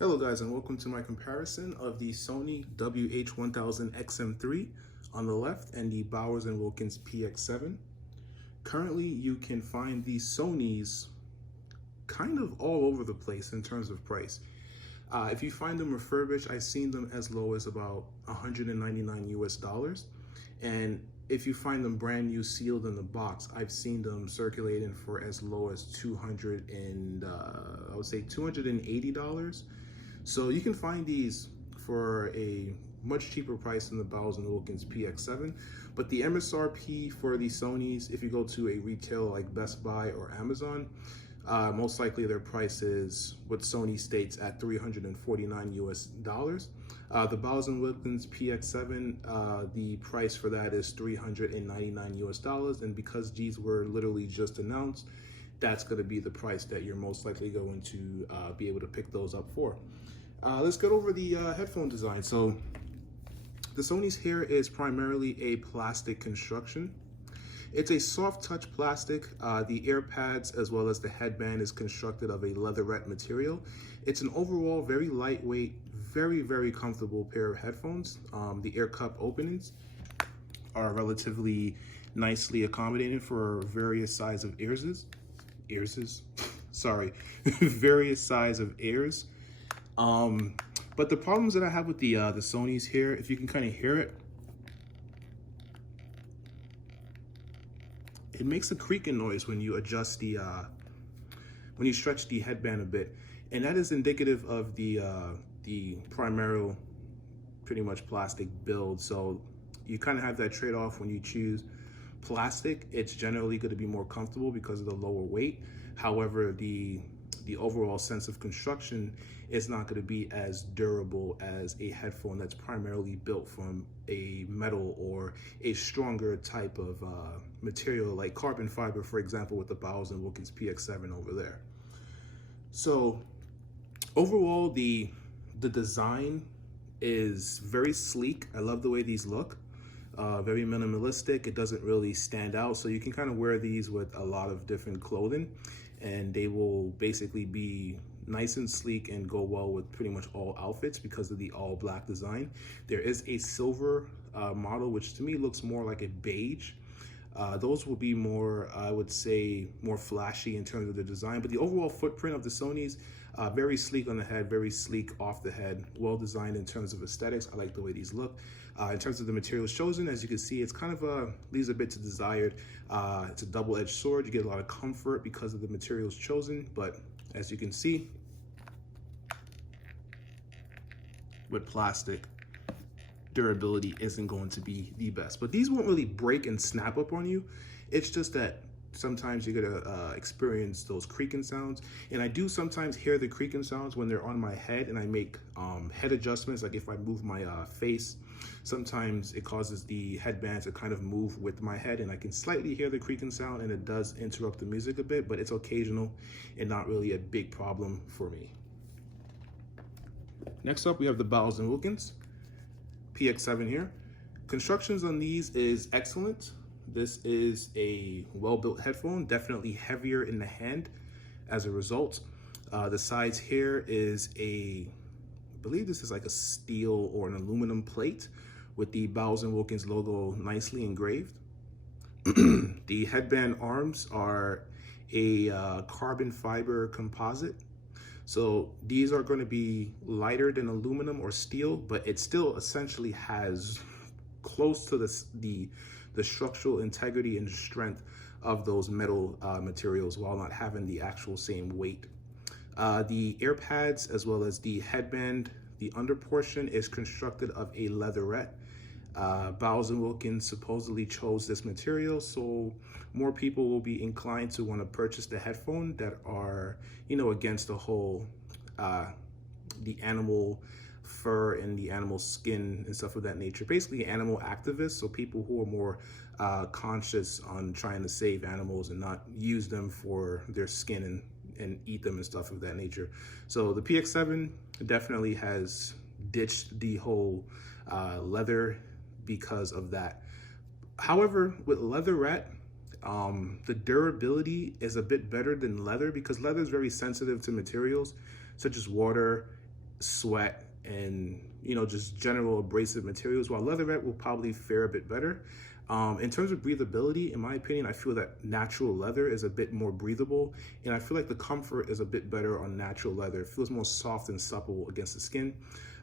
Hello guys, and welcome to my comparison of the Sony WH-1000Xm3 on the left and the Bowers Wilkins PX7. Currently, you can find these Sonys kind of all over the place in terms of price. If you find them refurbished, I've seen them as low as about 199 US dollars. And if you find them brand new sealed in the box, I've seen them circulating for as low as $280. So you can find these for a much cheaper price than the Bowers Wilkins PX7. But the MSRP for the Sonys, if you go to a retailer like Best Buy or Amazon, most likely their price is what Sony states at 349 US dollars. The Bowers Wilkins PX7, the price for that is 399 US dollars. And because these were literally just announced, that's going to be the price that you're most likely going to be able to pick those up for. Let's get over the headphone design. So the Sony's here is primarily a plastic construction. It's a soft touch plastic. The ear pads as well as the headband is constructed of a leatherette material. It's an overall very lightweight, very comfortable pair of headphones. The ear cup openings are relatively nicely accommodated for various size of various size of ears. But the problems that I have with the Sonys here, if you can kind of hear it, it makes a creaking noise when you adjust the, when you stretch the headband a bit. And that is indicative of the primarily pretty much plastic build. So you kind of have that trade-off when you choose plastic. It's generally going to be more comfortable because of the lower weight. However, the overall sense of construction is not going to be as durable as a headphone that's primarily built from a metal or a stronger type of material like carbon fiber, for example, with the Bowers Wilkins PX7 over there. So overall, the design is very sleek. I love the way these look. Very minimalistic. It doesn't really stand out, so you can kind of wear these with a lot of different clothing and they will basically be nice and sleek and go well with pretty much all outfits because of the all black design. There is a silver model, which to me looks more like a beige. Those will be more, I would say, more flashy in terms of the design, but the overall footprint of the Sonys, very sleek on the head, very sleek off the head, well designed in terms of aesthetics. I like the way these look. In terms of the materials chosen, as you can see, it's kind of leaves a bit to desired. It's a double-edged sword. You get a lot of comfort because of the materials chosen, but as you can see, with plastic, durability isn't going to be the best. But these won't really break and snap up on you. It's just that sometimes you're gonna experience those creaking sounds, and I do sometimes hear the creaking sounds when they're on my head and I make head adjustments, like if I move my face. Sometimes it causes the headband to kind of move with my head and I can slightly hear the creaking sound, and it does interrupt the music a bit, but it's occasional and not really a big problem for me. Next up, we have the Bowers Wilkins PX7 here. Constructions on these is excellent. This is a well-built headphone, definitely heavier in the hand as a result. The sides here is I believe this is like a steel or an aluminum plate with the Bowers Wilkins logo nicely engraved. The headband arms are a carbon fiber composite. So these are going to be lighter than aluminum or steel, but it still essentially has close to the structural integrity and strength of those metal materials while not having the actual same weight. The ear pads as well as the headband, the under portion is constructed of a leatherette. Bowers Wilkins supposedly chose this material, so more people will be inclined to want to purchase the headphone that are, against the whole the animal fur and the animal skin and stuff of that nature. Basically animal activists, so people who are more conscious on trying to save animals and not use them for their skin and eat them and stuff of that nature. So the PX7 definitely has ditched the whole leather because of that. However, with leatherette, the durability is a bit better than leather because leather is very sensitive to materials such as water sweat, and just general abrasive materials, while leatherette will probably fare a bit better. In terms of breathability, in my opinion, I feel that natural leather is a bit more breathable, and I feel like the comfort is a bit better on natural leather. It feels more soft and supple against the skin.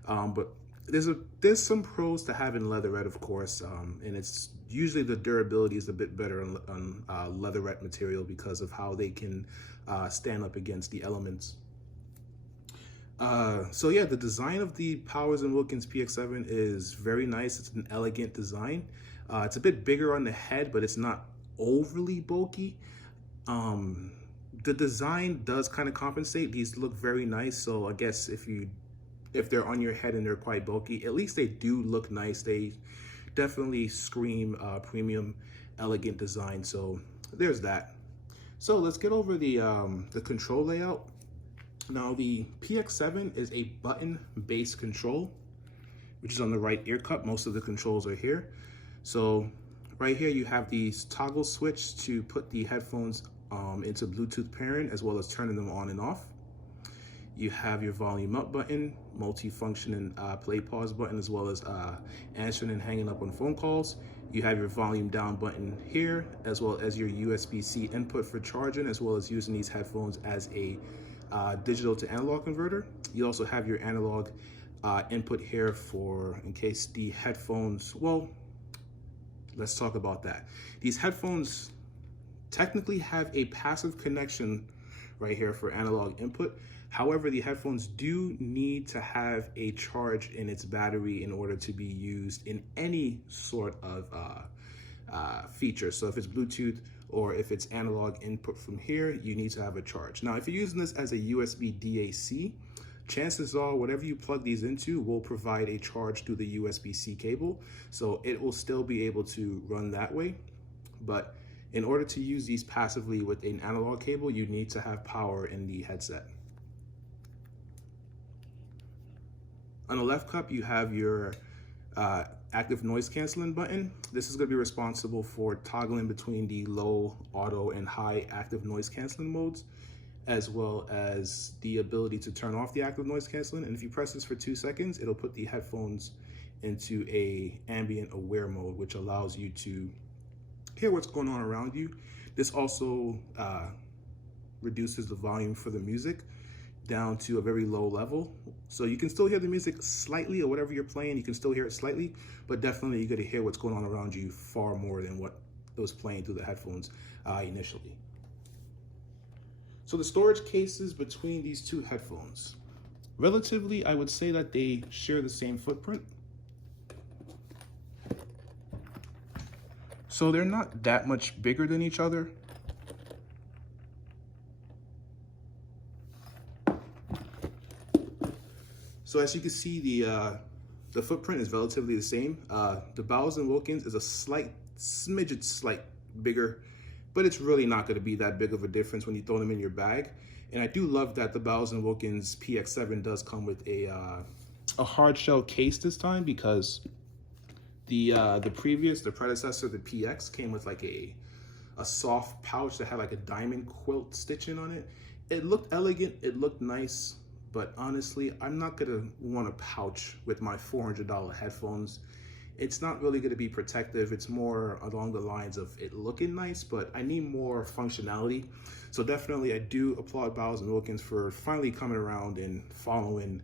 But there's some pros to having leatherette, of course, and it's usually the durability is a bit better on leatherette material because of how they can stand up against the elements. So yeah, the design of the Bowers Wilkins PX7 is very nice. It's an elegant design. It's a bit bigger on the head, but it's not overly bulky. The design does kind of compensate. These look very nice, so I guess if they're on your head and they're quite bulky, at least they do look nice. They definitely scream premium, elegant design. So there's that. So let's get over the control layout. Now the PX7 is a button-based control, which is on the right ear cup. Most of the controls are here. So right here you have the toggle switch to put the headphones into Bluetooth pairing, as well as turning them on and off. You have your volume up button, multi-function and play pause button, as well as answering and hanging up on phone calls. You have your volume down button here, as well as your USB-C input for charging, as well as using these headphones as a digital to analog converter. You also have your analog input here for in case the headphones, well, let's talk about that. These headphones technically have a passive connection right here for analog input. However, the headphones do need to have a charge in its battery in order to be used in any sort of feature. So if it's Bluetooth or if it's analog input from here, you need to have a charge. Now, if you're using this as a USB DAC, chances are whatever you plug these into will provide a charge through the USB-C cable. So it will still be able to run that way. But in order to use these passively with an analog cable, you need to have power in the headset. On the left cup, you have your active noise canceling button. This is going to be responsible for toggling between the low, auto, and high active noise canceling modes, as well as the ability to turn off the active noise canceling. And if you press this for 2 seconds, it'll put the headphones into a ambient aware mode, which allows you to hear what's going on around you. This also reduces the volume for the music down to a very low level. So you can still hear the music slightly, or whatever you're playing, you can still hear it slightly, but definitely you get to hear what's going on around you far more than what was playing through the headphones initially. So the storage cases between these two headphones, relatively, I would say that they share the same footprint. So they're not that much bigger than each other. So as you can see, the footprint is relatively the same. The Bowers Wilkins is a slight bigger, but it's really not going to be that big of a difference when you throw them in your bag. And I do love that the Bowers Wilkins PX7 does come with a hard shell case this time, because the predecessor, the PX, came with like a soft pouch that had like a diamond quilt stitching on it. It looked elegant, it looked nice, but honestly, I'm not gonna want a pouch with my $400 headphones. It's not really gonna be protective. It's more along the lines of it looking nice, but I need more functionality. So definitely I do applaud Bowers Wilkins for finally coming around and following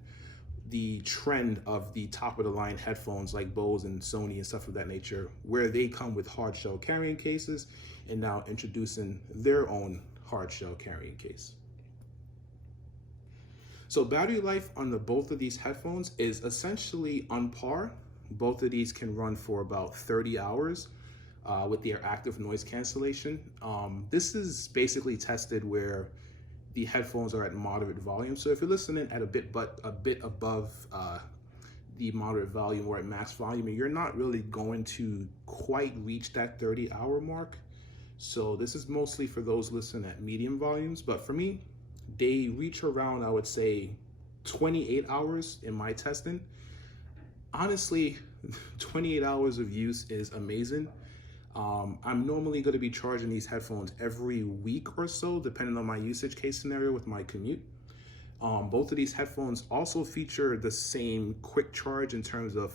the trend of the top of the line headphones like Bose and Sony and stuff of that nature, where they come with hard shell carrying cases, and now introducing their own hard shell carrying case. So battery life on both of these headphones is essentially on par. Both of these can run for about 30 hours with their active noise cancellation. This is basically tested where the headphones are at moderate volume. So if you're listening at a bit above the moderate volume or at max volume, you're not really going to quite reach that 30-hour mark. So this is mostly for those listening at medium volumes, but for me, they reach around, I would say, 28 hours in my testing. Honestly, 28 hours of use is amazing. I'm normally going to be charging these headphones every week or so, depending on my usage case scenario with my commute. Both of these headphones also feature the same quick charge in terms of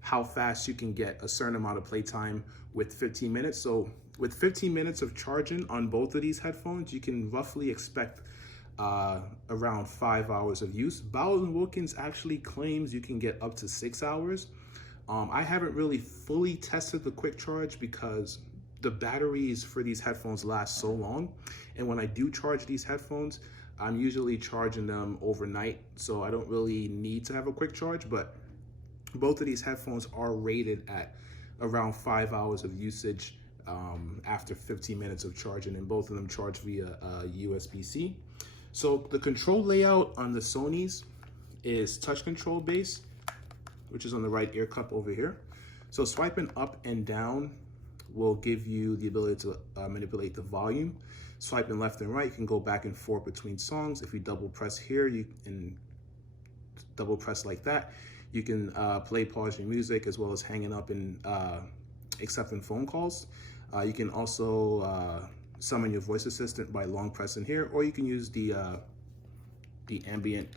how fast you can get a certain amount of playtime with 15 minutes. So with 15 minutes of charging on both of these headphones, you can roughly expect around 5 hours of use. Bowers Wilkins actually claims you can get up to 6 hours. I haven't really fully tested the quick charge because the batteries for these headphones last so long. And when I do charge these headphones, I'm usually charging them overnight, so I don't really need to have a quick charge. But both of these headphones are rated at around 5 hours of usage after 15 minutes of charging, and both of them charge via USB-C. So the control layout on the Sonys is touch control based, which is on the right ear cup over here. So swiping up and down will give you the ability to manipulate the volume. Swiping left and right, you can go back and forth between songs. If you double press here, you can double press like that. You can play, pause your music, as well as hanging up and accepting phone calls. You can also summon your voice assistant by long pressing here, or you can use the ambient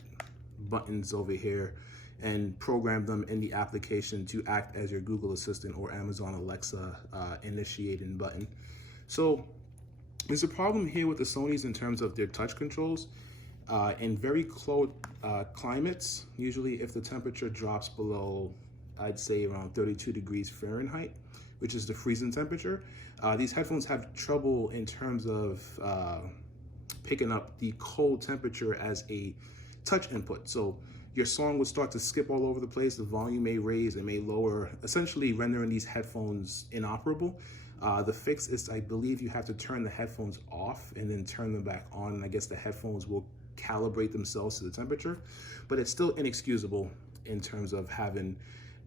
buttons over here and program them in the application to act as your Google Assistant or Amazon Alexa initiating button. So there's a problem here with the Sonys in terms of their touch controls. In very cold climates, usually if the temperature drops below, I'd say around 32 degrees Fahrenheit, which is the freezing temperature, these headphones have trouble in terms of picking up the cold temperature as a touch input. So your song would start to skip all over the place, the volume may raise, it may lower, essentially rendering these headphones inoperable. The fix is, I believe you have to turn the headphones off and then turn them back on, and I guess the headphones will calibrate themselves to the temperature, but it's still inexcusable in terms of having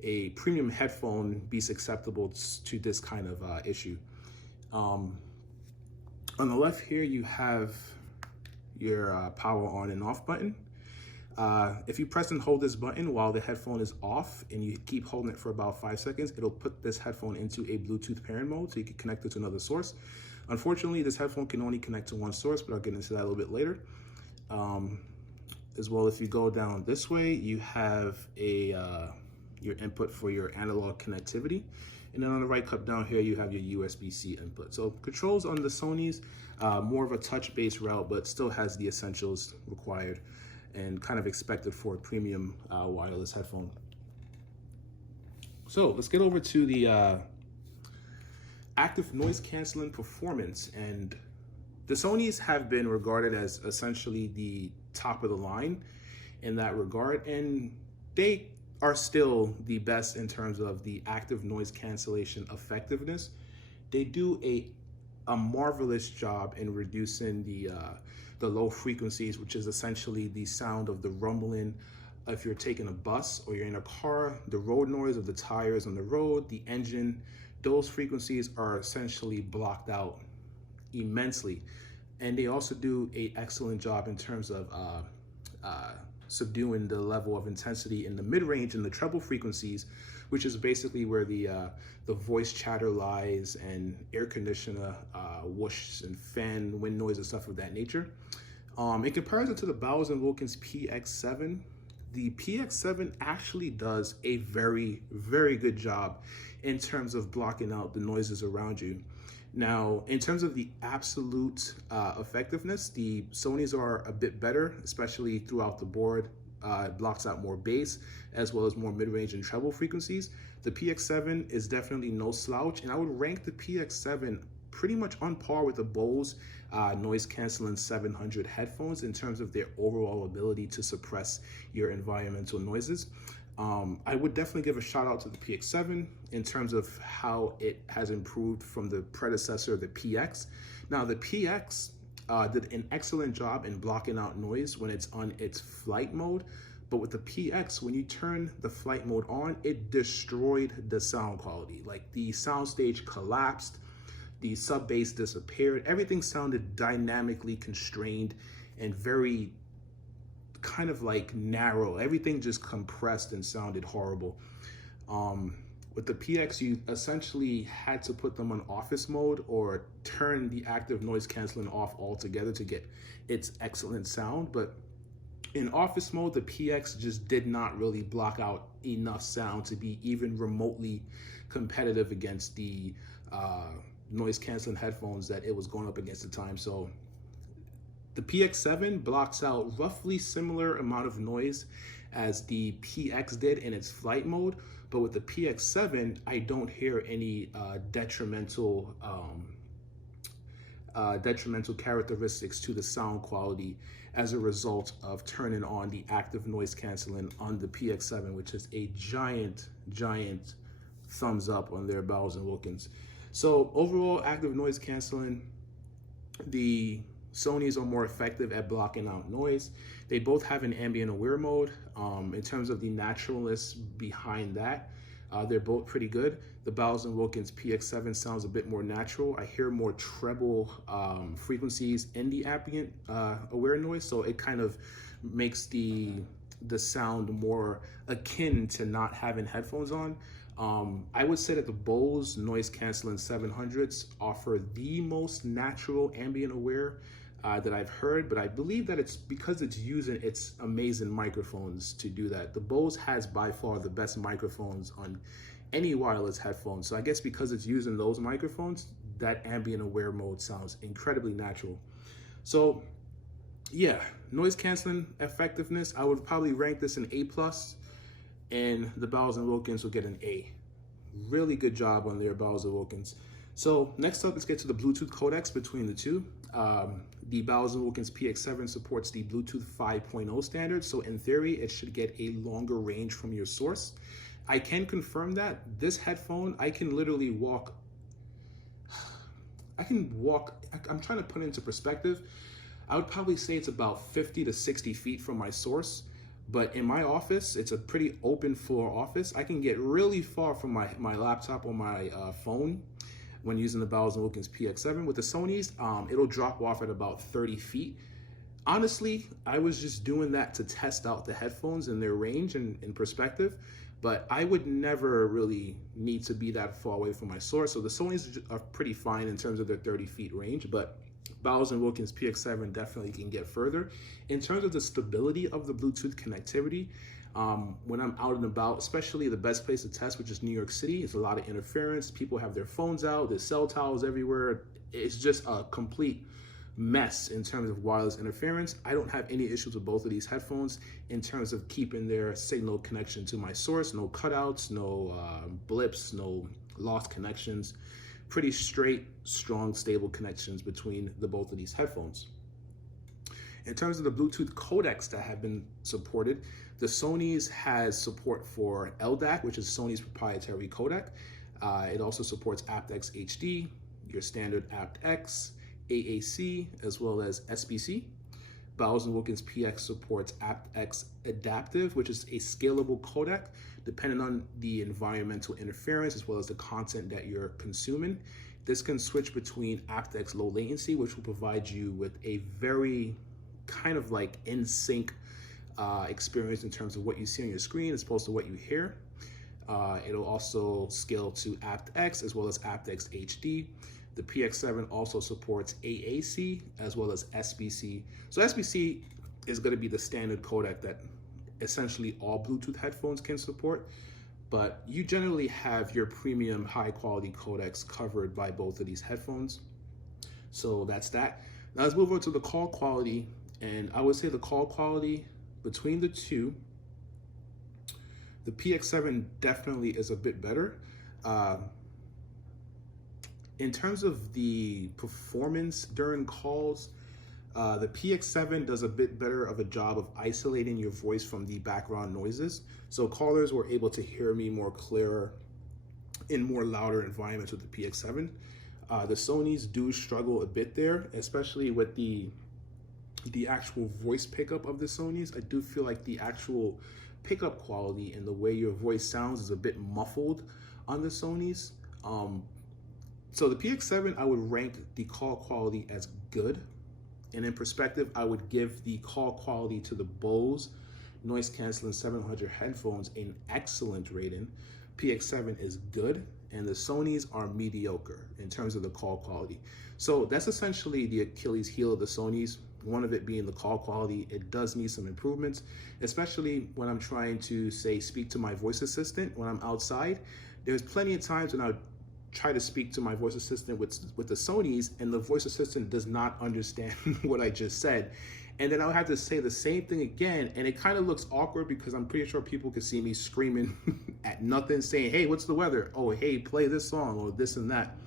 a premium headphone be susceptible to this kind of issue. On the left here, you have your power on and off button. If you press and hold this button while the headphone is off and you keep holding it for about 5 seconds, it'll put this headphone into a Bluetooth pairing mode so you can connect it to another source. Unfortunately, this headphone can only connect to one source, but I'll get into that a little bit later. As well, if you go down this way, you have your input for your analog connectivity. And then on the right cup down here, you have your USB-C input. So controls on the Sonys, more of a touch-based route, but still has the essentials required and kind of expected for a premium wireless headphone. So let's get over to the active noise canceling performance. And the Sonys have been regarded as essentially the top of the line in that regard, and they are still the best in terms of the active noise cancellation effectiveness. They do a marvelous job in reducing the low frequencies, which is essentially the sound of the rumbling if you're taking a bus or you're in a car, the road noise of the tires on the road, the engine. Those frequencies are essentially blocked out immensely. And they also do an excellent job in terms of subduing the level of intensity in the mid-range and the treble frequencies, which is basically where the voice chatter lies, and air conditioner whoosh and fan wind noise and stuff of that nature. In comparison to the Bowers Wilkins PX7, the PX7 actually does a very, very good job in terms of blocking out the noises around you. Now, in terms of the absolute effectiveness, the Sonys are a bit better, especially throughout the board. It blocks out more bass as well as more mid-range and treble frequencies. The PX7 is definitely no slouch, and I would rank the PX7 pretty much on par with the Bose noise canceling 700 headphones in terms of their overall ability to suppress your environmental noises. I would definitely give a shout out to the PX7 in terms of how it has improved from the predecessor, the PX. Now, the PX did an excellent job in blocking out noise when it's on its flight mode, but with the PX, when you turn the flight mode on, it destroyed the sound quality. Like, the soundstage collapsed, the sub bass disappeared, everything sounded dynamically constrained and very kind of like narrow. Everything just compressed and sounded horrible. With the PX, you essentially had to put them on office mode or turn the active noise canceling off altogether to get its excellent sound. But In office mode, the PX just did not really block out enough sound to be even remotely competitive against the noise canceling headphones that it was going up against at the time. So the PX7 blocks out roughly similar amount of noise as the PX did in its flight mode, but with the PX7, I don't hear any detrimental characteristics to the sound quality as a result of turning on the active noise canceling on the PX7, which is a giant thumbs up on their Bowers Wilkins. So overall, active noise canceling, the Sonys are more effective at blocking out noise. They both have an ambient aware mode. In terms of the naturalness behind that, they're both pretty good. The Bowers Wilkins PX7 sounds a bit more natural. I hear more treble frequencies in the ambient aware noise, so it kind of makes the sound more akin to not having headphones on. I would say that the Bose noise canceling 700s offer the most natural ambient aware that I've heard, but I believe that it's because it's using its amazing microphones to do that. The Bose has by far the best microphones on any wireless headphones. So I guess because it's using those microphones, that ambient aware mode sounds incredibly natural. So yeah, noise canceling effectiveness, I would probably rank this an A+, and the Bowers Wilkins will get an A. Really good job on their Bowers Wilkins. So next up, let's get to the Bluetooth codecs between the two. The Bowers Wilkins PX7 supports the Bluetooth 5.0 standard, so in theory, it should get a longer range from your source. I can confirm that this headphone, I can literally walk, I'm trying to put it into perspective. I would probably say it's about 50 to 60 feet from my source, but in my office, it's a pretty open floor office. I can get really far from my laptop or my phone when using the Bowers Wilkins PX7. With the Sonys, it'll drop off at about 30 feet. Honestly, I was just doing that to test out the headphones and their range and perspective, but I would never really need to be that far away from my source. So the Sonys are pretty fine in terms of their 30 feet range, but Bowers Wilkins PX7 definitely can get further. In terms of the stability of the Bluetooth connectivity, when I'm out and about, especially the best place to test, which is New York City, it's a lot of interference. People have their phones out, there's cell towers everywhere. It's just a complete mess in terms of wireless interference. I don't have any issues with both of these headphones in terms of keeping their signal connection to my source. No cutouts, no blips, no lost connections. Pretty straight, strong, stable connections between the both of these headphones. In terms of the Bluetooth codecs that have been supported, the Sony's has support for LDAC, which is Sony's proprietary codec. It also supports aptX HD, your standard aptX, AAC, as well as SBC. Bowers Wilkins PX supports aptX Adaptive, which is a scalable codec depending on the environmental interference as well as the content that you're consuming. This can switch between aptX low latency, which will provide you with a very kind of like in sync experience in terms of what you see on your screen as opposed to what you hear. It'll also scale to aptX as well as aptX HD. The PX7 also supports AAC as well as SBC. So SBC is going to be the standard codec that essentially all Bluetooth headphones can support, but you generally have your premium high quality codecs covered by both of these headphones. So that's that. Now let's move over to the call quality, and I would say the call quality between the two, the PX7 definitely is a bit better. In terms of the performance during calls, the PX7 does a bit better of a job of isolating your voice from the background noises. So callers were able to hear me more clearer in more louder environments with the PX7. The Sonys do struggle a bit there, especially with the actual voice pickup of the Sonys. I do feel like the actual pickup quality and the way your voice sounds is a bit muffled on the Sonys. So the PX7, I would rank the call quality as good. And in perspective, I would give the call quality to the Bose noise canceling 700 headphones an excellent rating. PX7 is good, and the Sonys are mediocre in terms of the call quality. So that's essentially the Achilles heel of the Sonys. one of it being the call quality. It does need some improvements, especially when I'm trying to, say, speak to my voice assistant when I'm outside. There's plenty of times when I try to speak to my voice assistant with the Sonys, and the voice assistant does not understand what I just said. And then I'll have to say the same thing again, and it kind of looks awkward because I'm pretty sure people could see me screaming at nothing, saying, hey, what's the weather? Oh, hey, play this song or this and that.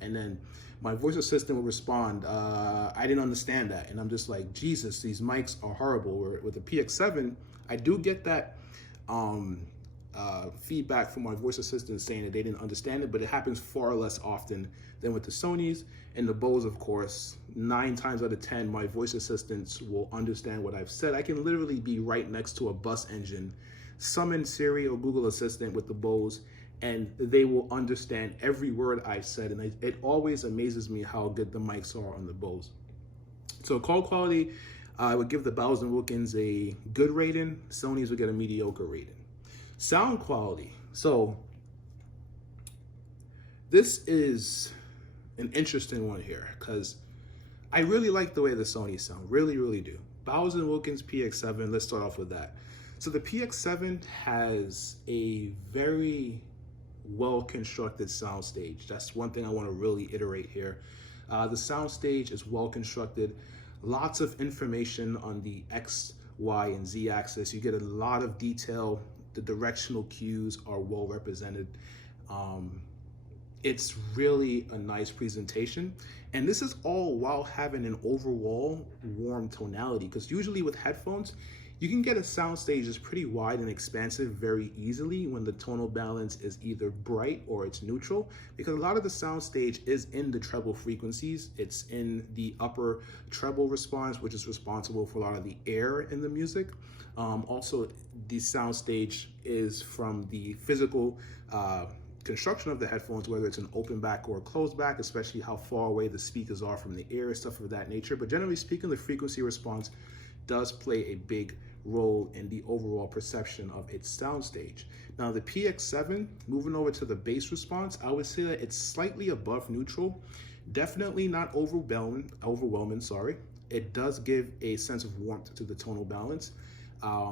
And then my voice assistant will respond, I didn't understand that. And I'm just like, Jesus, these mics are horrible. With the PX7, I do get that feedback from my voice assistant saying that they didn't understand it, but it happens far less often than with the Sonys. And the Bose, of course, 9 times out of 10, my voice assistants will understand what I've said. I can literally be right next to a bus engine, summon Siri or Google Assistant with the Bose, and they will understand every word I've said. And it always amazes me how good the mics are on the Bose. So call quality, I would give the Bowers Wilkins a good rating. Sony's would get a mediocre rating. Sound quality. So this is an interesting one here because I really like the way the Sony sound, really, really do. Bowers Wilkins PX7, let's start off with that. So the PX7 has a very well-constructed soundstage. That's one thing I want to really iterate here. The soundstage is well-constructed, lots of information on the X, Y, and Z axis. You get a lot of detail. The directional cues are well represented. It's really a nice presentation. And this is all while having an overall warm tonality, because usually with headphones, you can get a soundstage that's pretty wide and expansive very easily when the tonal balance is either bright or it's neutral, because a lot of the soundstage is in the treble frequencies. It's in the upper treble response, which is responsible for a lot of the air in the music. Also, the soundstage is from the physical construction of the headphones, whether it's an open back or a closed back, especially how far away the speakers are from the air, stuff of that nature. But generally speaking, the frequency response does play a big role in the overall perception of its soundstage. Now the PX7, moving over to the bass response, I would say that it's slightly above neutral, definitely not overwhelming, sorry. It does give a sense of warmth to the tonal balance.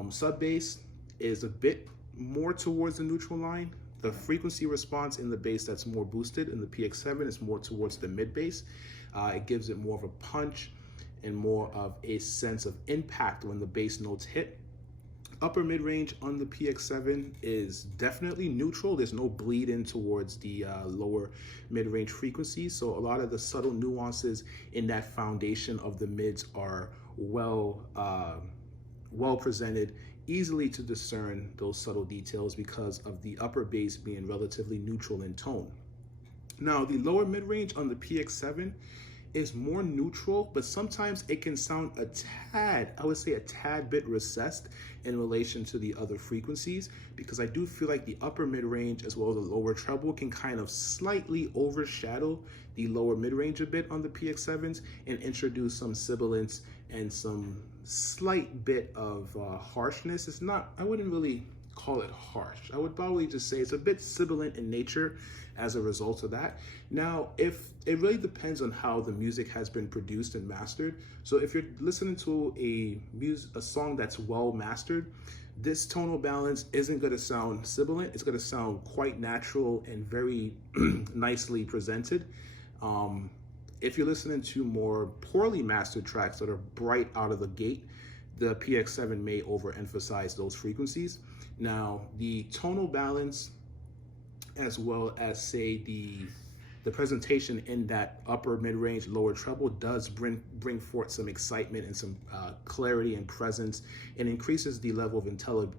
Sub bass is a bit more towards the neutral line. The frequency response in the bass that's more boosted in the PX7 is more towards the mid bass. It gives it more of a punch and more of a sense of impact when the bass notes hit. Upper mid-range on the PX7 is definitely neutral. There's no bleed in towards the lower mid-range frequencies. So a lot of the subtle nuances in that foundation of the mids are well presented, easily to discern those subtle details because of the upper bass being relatively neutral in tone. Now the lower mid-range on the PX7 is more neutral, but sometimes it can sound a tad, I would say a tad bit recessed in relation to the other frequencies, because I do feel like the upper mid-range as well as the lower treble can kind of slightly overshadow the lower mid-range a bit on the PX7s and introduce some sibilance and some slight bit of harshness. It's not, I wouldn't really call it harsh. I would probably just say it's a bit sibilant in nature as a result of that. Now, if it really depends on how the music has been produced and mastered. So if you're listening to a song that's well mastered, this tonal balance isn't going to sound sibilant. It's going to sound quite natural and very nicely presented. If you're listening to more poorly mastered tracks that are bright out of the gate, the PX7 may overemphasize those frequencies. Now, the tonal balance, as well as say the presentation in that upper mid-range, lower treble does bring forth some excitement and some clarity and presence, and increases the level of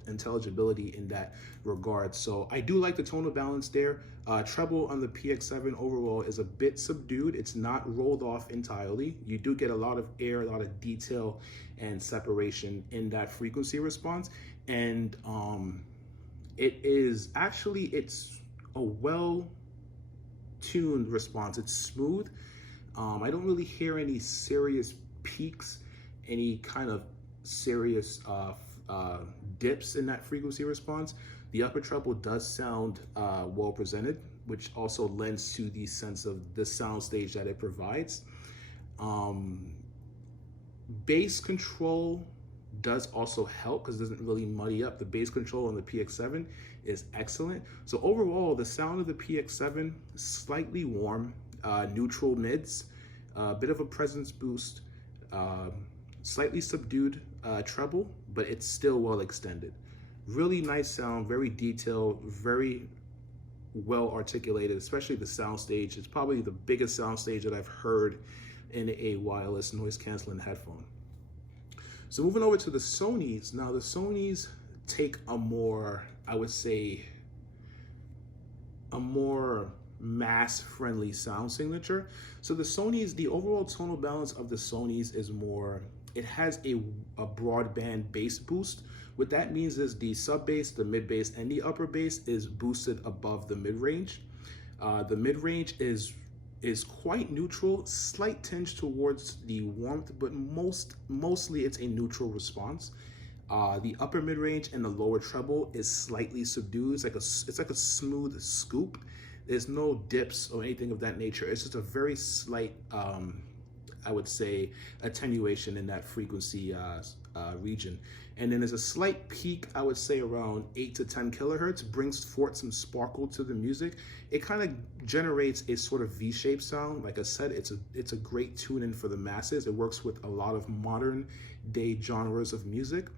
intelligibility in that regard. So I do like the tonal balance there. Treble on the PX7 overall is a bit subdued. It's not rolled off entirely. You do get a lot of air, a lot of detail and separation in that frequency response. And it's a well-tuned response. It's smooth. I don't really hear any serious peaks, any kind of serious dips in that frequency response. The upper treble does sound well presented, which also lends to the sense of the sound stage that it provides. Bass control does also help because it doesn't really muddy up. The bass control on the PX7 is excellent. So overall, the sound of the PX7 slightly warm, neutral mids, a bit of a presence boost, slightly subdued treble, but it's still well extended. Really nice sound, very detailed, very well articulated, especially the sound stage. It's probably the biggest sound stage that I've heard in a wireless noise canceling headphone. So moving over to the Sonys. Now the Sonys take a more, I would say, a more mass-friendly sound signature. So the Sonys, the overall tonal balance of the Sonys is more, it has a broadband bass boost. What that means is the sub bass, the mid bass, and the upper bass is boosted above the mid range. The mid range is quite neutral, slight tinge towards the warmth, but mostly it's a neutral response. The upper mid range and the lower treble is slightly subdued. It's like a smooth scoop. There's no dips or anything of that nature. It's just a very slight, I would say, attenuation in that frequency region. And then there's a slight peak, I would say around 8 to 10 kilohertz, brings forth some sparkle to the music. It kind of generates a sort of V-shaped sound. Like I said, it's a great tune-in for the masses. It works with a lot of modern day genres of music,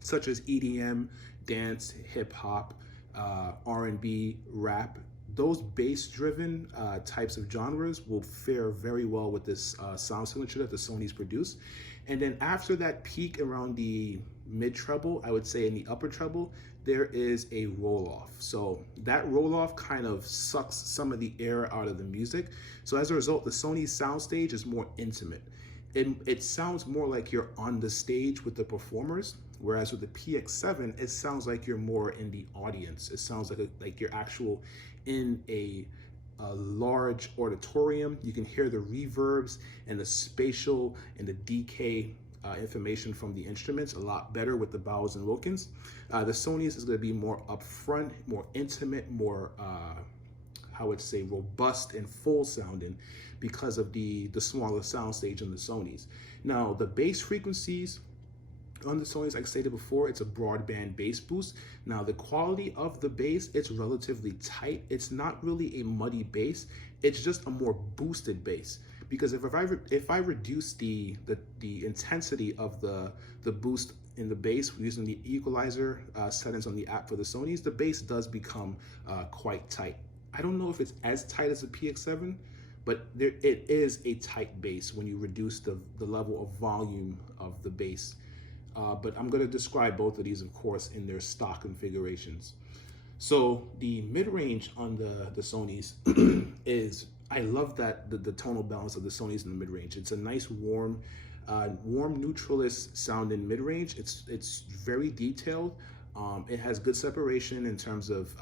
such as EDM, dance, hip hop, R&B, rap. Those bass-driven types of genres will fare very well with this sound signature that the Sonys produce. And then after that peak around the mid-treble, I would say in the upper treble, there is a roll-off. So that roll-off kind of sucks some of the air out of the music. So as a result, the Sony soundstage is more intimate. It sounds more like you're on the stage with the performers, whereas with the PX7, it sounds like you're more in the audience. It sounds like you're actual in a large auditorium. You can hear the reverbs and the spatial and the decay information from the instruments a lot better with the Bowers and Wilkins. The Sonys is going to be more upfront, more intimate, more I would say robust and full sounding because of the smaller soundstage on the Sonys. Now the bass frequencies on the Sonys, like I stated before, it's a broadband bass boost. Now the quality of the bass, it's relatively tight. It's not really a muddy bass. It's just a more boosted bass. Because if I reduce the intensity of the boost in the bass using the equalizer settings on the app for the Sonys, the bass does become quite tight. I don't know if it's as tight as the PX7, but it is a tight bass when you reduce the level of volume of the bass. But I'm going to describe both of these, of course, in their stock configurations. So the mid-range on the Sonys is, I love that the tonal balance of the Sonys in the mid-range. It's a nice warm neutralist sound in mid-range. It's very detailed. It has good separation in terms of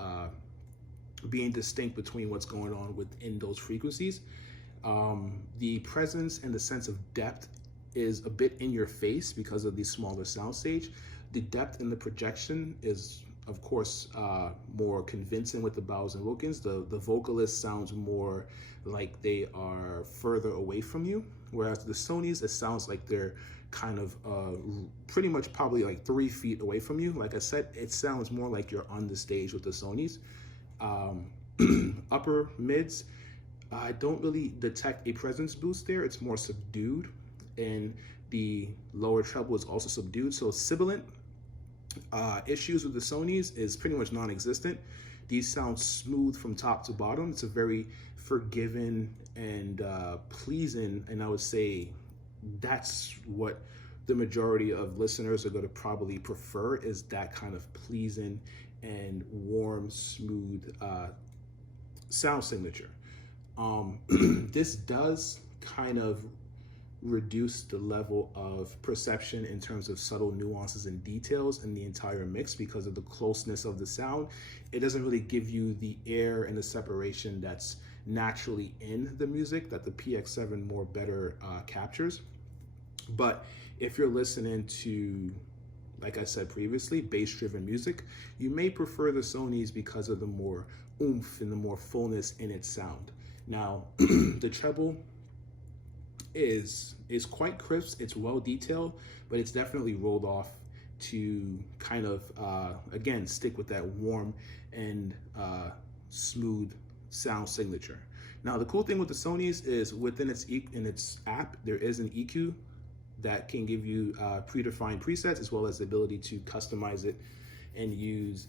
being distinct between what's going on within those frequencies. The presence and the sense of depth is a bit in your face because of the smaller soundstage. The depth in the projection is, of course, more convincing with the Bowers and Wilkins. The vocalist sounds more like they are further away from you, whereas the Sonys, it sounds like they're kind of pretty much probably like 3 feet away from you. Like I said, it sounds more like you're on the stage with the Sonys. Upper mids, I don't really detect a presence boost there. It's more subdued, and the lower treble is also subdued. So sibilant issues with the Sonys is pretty much non-existent. These sound smooth from top to bottom. It's a very forgiving and pleasing, and I would say that's what the majority of listeners are going to probably prefer, is that kind of pleasing and warm, smooth sound signature. This does kind of reduce the level of perception in terms of subtle nuances and details in the entire mix because of the closeness of the sound. It doesn't really give you the air and the separation that's naturally in the music that the PX7 more better captures. But if you're listening to, like I said previously, bass-driven music, you may prefer the Sonys because of the more oomph and the more fullness in its sound. Now, the treble is quite crisp. It's well detailed, but it's definitely rolled off to kind of again stick with that warm and smooth sound signature. Now the cool thing with the Sony's is within its app there is an EQ that can give you predefined presets as well as the ability to customize it and use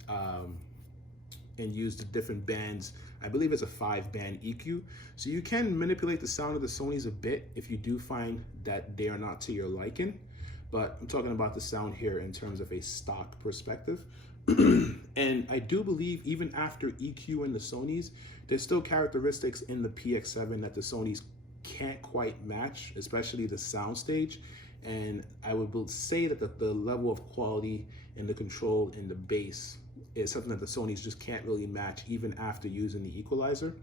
the different bands. I believe it's a 5-band EQ. So you can manipulate the sound of the Sony's a bit if you do find that they are not to your liking. But I'm talking about the sound here in terms of a stock perspective. And I do believe even after EQ in the Sony's, there's still characteristics in the PX7 that the Sony's can't quite match, especially the soundstage. And I would say that the level of quality and the control and the bass is something that the Sony's just can't really match even after using the equalizer.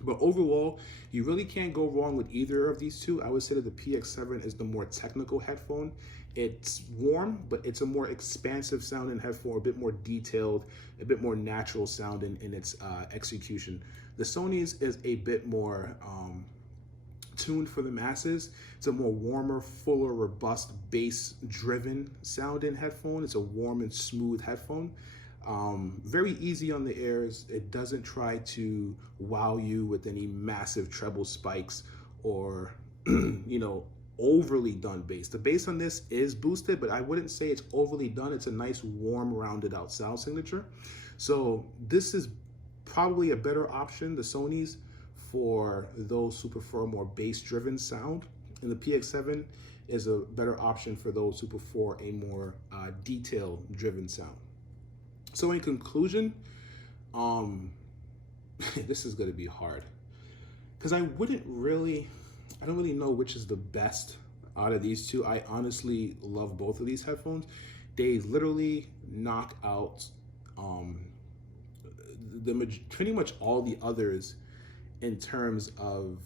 But overall, you really can't go wrong with either of these two. I would say that the PX7 is the more technical headphone. It's warm, but it's a more expansive sounding headphone, a bit more detailed, a bit more natural sounding in its execution. The Sony's is a bit more tuned for the masses. It's a more warmer, fuller, robust, bass-driven sounding headphone. It's a warm and smooth headphone. Very easy on the ears. It doesn't try to wow you with any massive treble spikes or, you know, overly done bass. The bass on this is boosted, but I wouldn't say it's overly done. It's a nice, warm, rounded out sound signature. So this is probably a better option, the Sony's, for those who prefer more bass-driven sound. And the PX7 is a better option for those who prefer a more detail-driven sound. So in conclusion, this is gonna be hard because I don't really know which is the best out of these two. I honestly love both of these headphones. They literally knock out pretty much all the others in terms of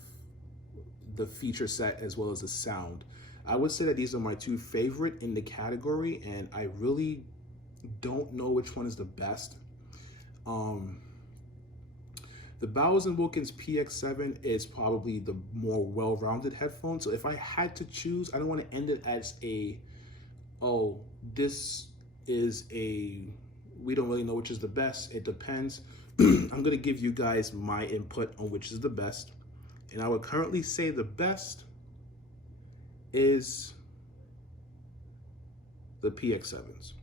the feature set as well as the sound. I would say that these are my two favorite in the category, and I really don't know which one is the best. The Bowers Wilkins PX7 is probably the more well-rounded headphone. So if I had to choose, I don't want to end it as a, oh, this is a, we don't really know which is the best. It depends. I'm going to give you guys my input on which is the best. And I would currently say the best is the PX7s.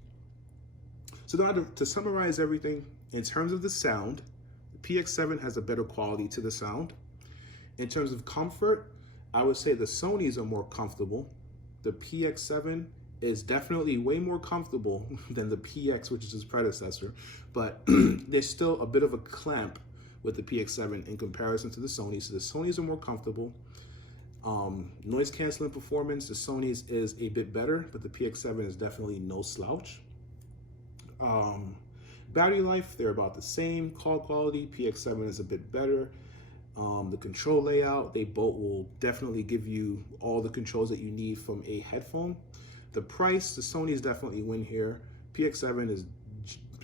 So now to summarize everything, in terms of the sound, the PX7 has a better quality to the sound. In terms of comfort, I would say the Sony's are more comfortable. The PX7 is definitely way more comfortable than the PX, which is its predecessor, but there's still a bit of a clamp with the PX7 in comparison to the Sony's. So the Sony's are more comfortable. Noise canceling performance, the Sony's is a bit better, but the PX7 is definitely no slouch. Battery life, they're about the same. Call quality, PX7 is a bit better. The control layout, they both will definitely give you all the controls that you need from a headphone. The price, the Sony's definitely win here. PX7 is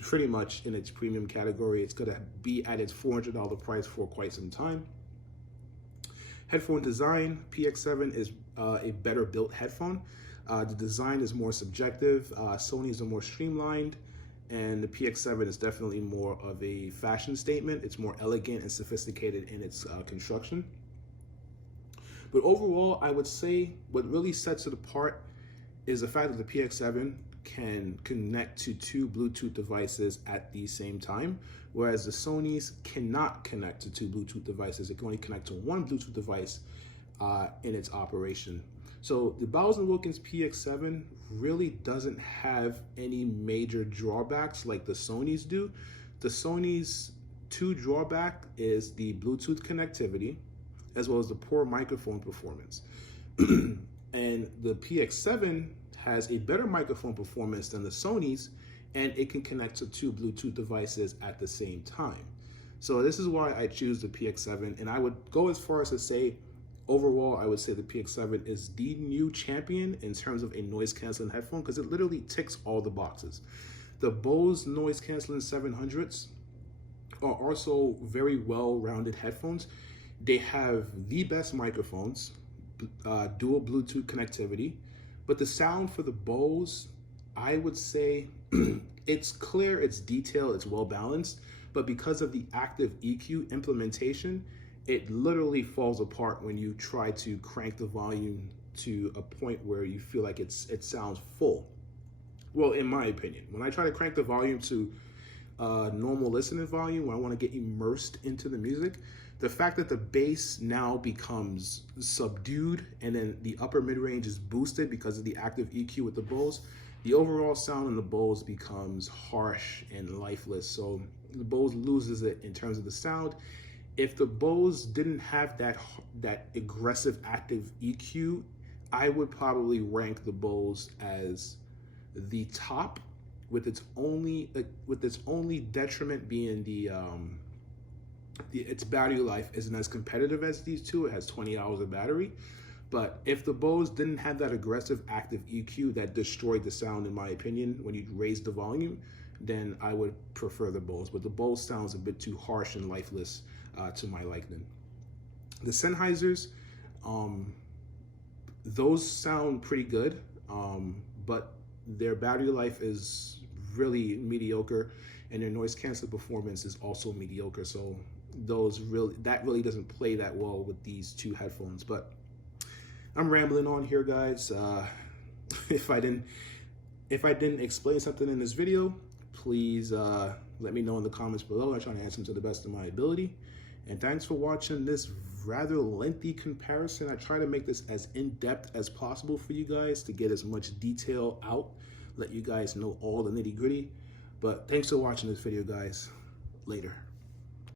pretty much in its premium category. It's gonna be at its $400 price for quite some time. Headphone design, PX7 is a better built headphone. The design is more subjective. Sony's are more streamlined, and the PX7 is definitely more of a fashion statement. It's more elegant and sophisticated in its construction. But overall, I would say what really sets it apart is the fact that the PX7 can connect to two Bluetooth devices at the same time, whereas the Sony's cannot connect to two Bluetooth devices. It can only connect to one Bluetooth device in its operation. So the Bowers Wilkins PX7 really doesn't have any major drawbacks like the Sony's do. The Sony's two drawback is the Bluetooth connectivity, as well as the poor microphone performance. And the PX7 has a better microphone performance than the Sony's, and it can connect to two Bluetooth devices at the same time. So this is why I choose the PX7, and I would go as far as to say, overall, I would say the PX7 is the new champion in terms of a noise canceling headphone because it literally ticks all the boxes. The Bose noise canceling 700s are also very well-rounded headphones. They have the best microphones. dual Bluetooth connectivity. But the sound for the Bose, I would say it's clear, it's detailed, it's well balanced, but because of the active EQ implementation, it literally falls apart when you try to crank the volume to a point where you feel like it sounds full. Well, in my opinion, when I try to crank the volume to normal listening volume, when I want to get immersed into the music, the fact that the bass now becomes subdued and then the upper mid-range is boosted because of the active EQ with the Bose, the overall sound in the Bose becomes harsh and lifeless. So the Bose loses it in terms of the sound. If the Bose didn't have that aggressive active EQ, I would probably rank the Bose as the top, with its only detriment being its battery life isn't as competitive as these two. It has 20 hours of battery. But if the Bose didn't have that aggressive active EQ that destroyed the sound, in my opinion, when you raise the volume, then I would prefer the Bose. But the Bose sounds a bit too harsh and lifeless to my liking. The Sennheisers, those sound pretty good, but their battery life is really mediocre, and their noise cancel performance is also mediocre. So that really doesn't play that well with these two headphones. But I'm rambling on here, guys. If I didn't explain something in this video, please let me know in the comments below. I try to answer them to the best of my ability. And thanks for watching this rather lengthy comparison. I try to make this as in-depth as possible for you guys to get as much detail out, let you guys know all the nitty-gritty. But thanks for watching this video, guys. Later.